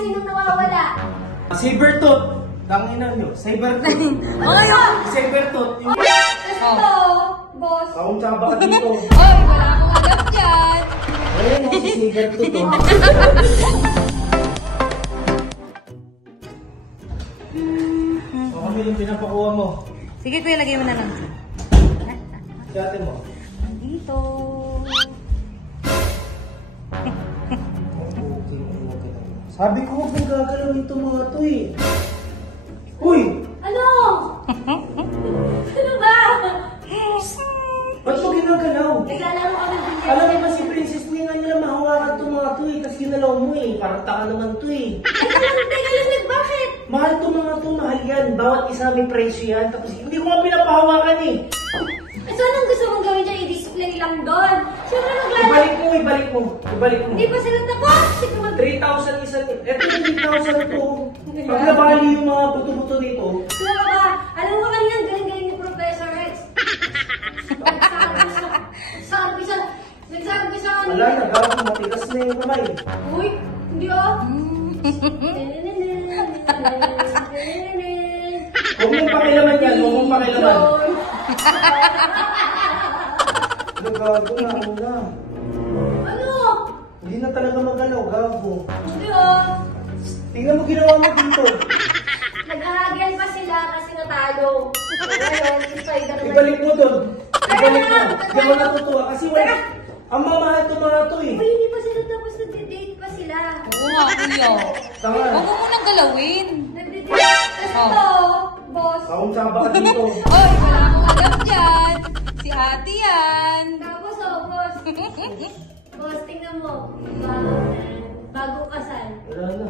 sinong nawawala? Sabertooth. Tangina nyo. Sabertooth. Sabertooth. Kasi to, boss. Akong tsaba ka dito. Ay, wala akong alam dyan. Ayun, si Sabertooth to. O kami yung pinapakuha mo. Sige kuya, lagay mo na lang. Si ate mo. Dito. Sabi ko huwag mong gagalaw ito mga to eh. Uy! Ano? Ano ba? Ba't mo ginagalaw? Naglalaro kami ng bilyar. Alam mo ba si Princess mo nga nila mahawakan itong mga to eh. Tapos ginalaw mo eh. Parang taka naman to eh. Teka, bakit? Mahal to mga to, mahal yan. Bawat isa may presyo yan. Tapos hindi ko nga pinapahawakan eh. So anong gusto mong gawin dyan? I-display lang doon. Siyempre naglalaro. Ibalik mo, ibalik mo. Ibalik mo. Hindi pa sila tapos. Sige mag... 3,000 isa. Eto yung 3,000 to. Pag nabali yung mga buto-buto dito. Sila ka ba? Alam mo kanina, galing-galing ni Professor Rex. Nagsabi sa kanina. Wala na, gawin mo. Matigas na yung kamay. Uy, hindi oh. Huwag mong pakilaman yan. Huwag mong pakilaman. Gago na, ano na. Ano? Hindi na talaga magalaw, gago. Hindi oh. Tingnan mo ginawa mo dito. Nag-aagyan pa sila kasi natalo. Ngayon, si Spider-Man. Ibalik mo doon. Ibalik mo. Hindi ako natutuwa kasi wala. Ang mamahal to mga to eh. Uy, hindi pa sila tapos nagde-date pa sila. Oo nga kuya. Tanga. Huwag mo munang galawin. Nagde-date. Kasi to, boss. Akong tsaba ka dito. Ay, wala akong alam dyan. Si ate yan. Tapos oh, boss. Boss, tingnan mo. Bagong kasal. Wala na.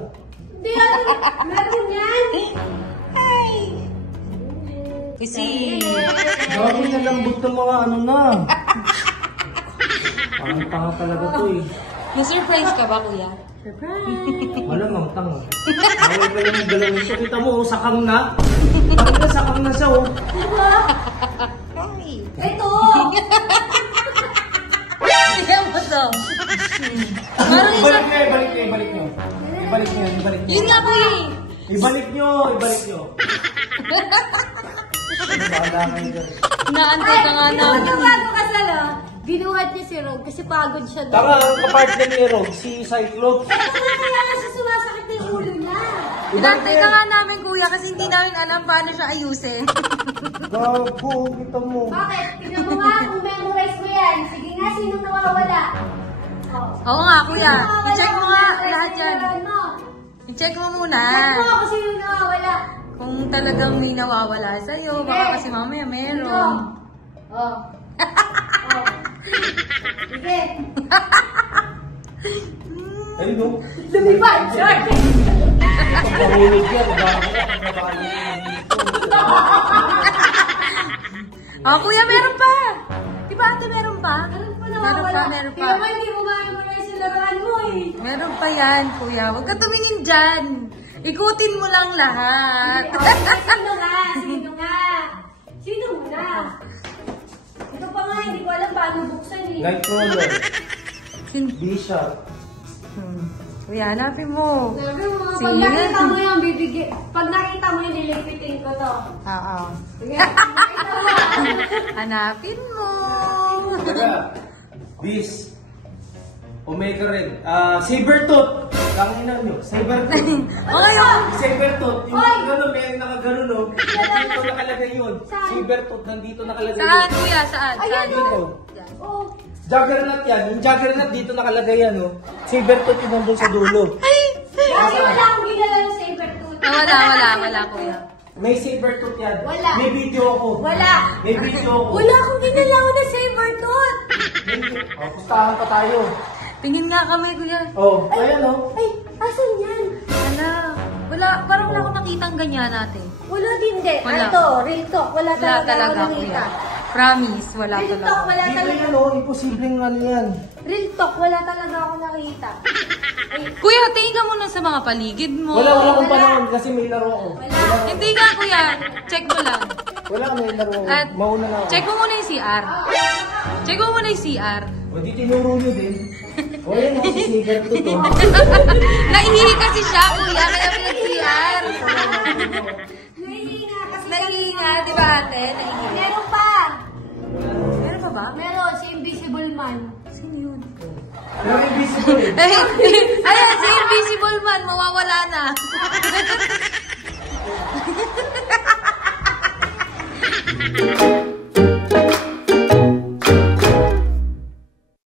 Hindi ano, meron yan. Ay. Kasi, Gago na lambot ng mga ano na. Parang tanga talaga to eh. na-surprise ka ba kuya? Wala nga, tanga. Bawal ka lang yung galawin siya. Kita mo, sakang na. Bakit na sakang na siya oh. Diba? Ay. Ito. Tingnan mo to. Parang isa. Ibalik nyo, ibalik nyo, ibalik nyo. Ibalik nyo, ibalik nyo. Yun nga kuya eh. Ibalik nyo, ibalik nyo. Bahala kayo dyan. Naantay ka nga Tingnan mo namin. ito bagong kasal oh. Binuhat niya si Rog kasi pagod siya doon. Tama, ang kapartner ni Rog, si Cyclops. Ito nga kaya nga siya sumasakit na yung ulo niya. Inantay ka nga namin kuya kasi hindi namin alam paano siya ayusin. Gago, kita mo. Bakit? Tingnan mo nga kung memorize mo yan. Sige nga, sinong nawawala? Oh. Oo nga kuya. Sinong nawawala I-check mo kung nga memorize lahat yan. mo? I-check mo muna. Check mo kung sinong nawawala. Kung talagang may nawawala sa'yo, baka kasi mamaya meron. Oh. Oh. Sige. Ayun no? Lumipad, George! Ito pahulog yan. Gago na, pagkabalikin dito. Oh, kuya, meron pa! Di ba ate, meron pa? Meron pa Meron nawawala. pa, meron pa. Kaya mo hindi mo ma-memorize yung laruan mo eh. Meron pa yan, kuya. Huwag ka tumingin dyan. Ikutin mo lang lahat. Sino nga? Sino nga? Sino muna? Ito pa nga, hindi ko alam paano buksan eh. Nightcrawler. Bishop. Kuya, hanapin mo. Sabi mo, pag Sige. nakita mo yung bibigay, pag nakita mo yung lilipitin ko to. Oo. Sige, nakita mo. Hanapin mo. Tara. Bis. Omega Red. Sabertooth. Tangina nyo. Sabertooth. Okay, oh. Sabertooth. Yung Oy! gano'n, may nakagano'n no. Nandito nakalagay yun. Saan? Sabertooth, nandito nakalagay Saan, yun. kuya? Saan? Ayan, Saan? Dito. Oh. Juggernaut yan. Yung Juggernaut dito nakalagay yan no. Sabertooth yung nandun sa dulo. Kasi wala akong ginala ng sabertooth. Wala, kuya. May Sabertooth yan. Wala. May video ako. Wala. May video ako. Wala akong ginala ng sabertooth. Pustahan pa tayo. Tingin nga kami, kuya. Oh, ayan oh. Ay, asan yan? Wala, parang wala akong nakitang ganyan natin. Wala din, hindi. Wala. Ano to? Real talk. Wala Wala talaga talaga, ako nakita. kuya. Promise, wala Real talk, talaga. wala Dito talaga. yan oh. Imposibleng ano yan. Real talk, wala talaga ako nakita. Ay, Kuya, tingin ka muna sa mga paligid mo. Wala akong wala. panahon kasi may laro ako. wala. Hindi nga, kuya. Check mo lang. Wala, may laro ako. At Mauna na ako. check mo muna yung CR. Check mo muna yung CR. O di tinuro nyo din. O O yan, nagsisigar to to. Naihihi kasi siya, kuya, kaya pinag-PR. Nahihinga kasi. Naihihi nga, di ba ate? Naihihi. Meron pa. Meron pa ba? Meron, si Invisible Man. Sino yun? Pero invisible eh. Ayan, si Invisible Man, mawawala na.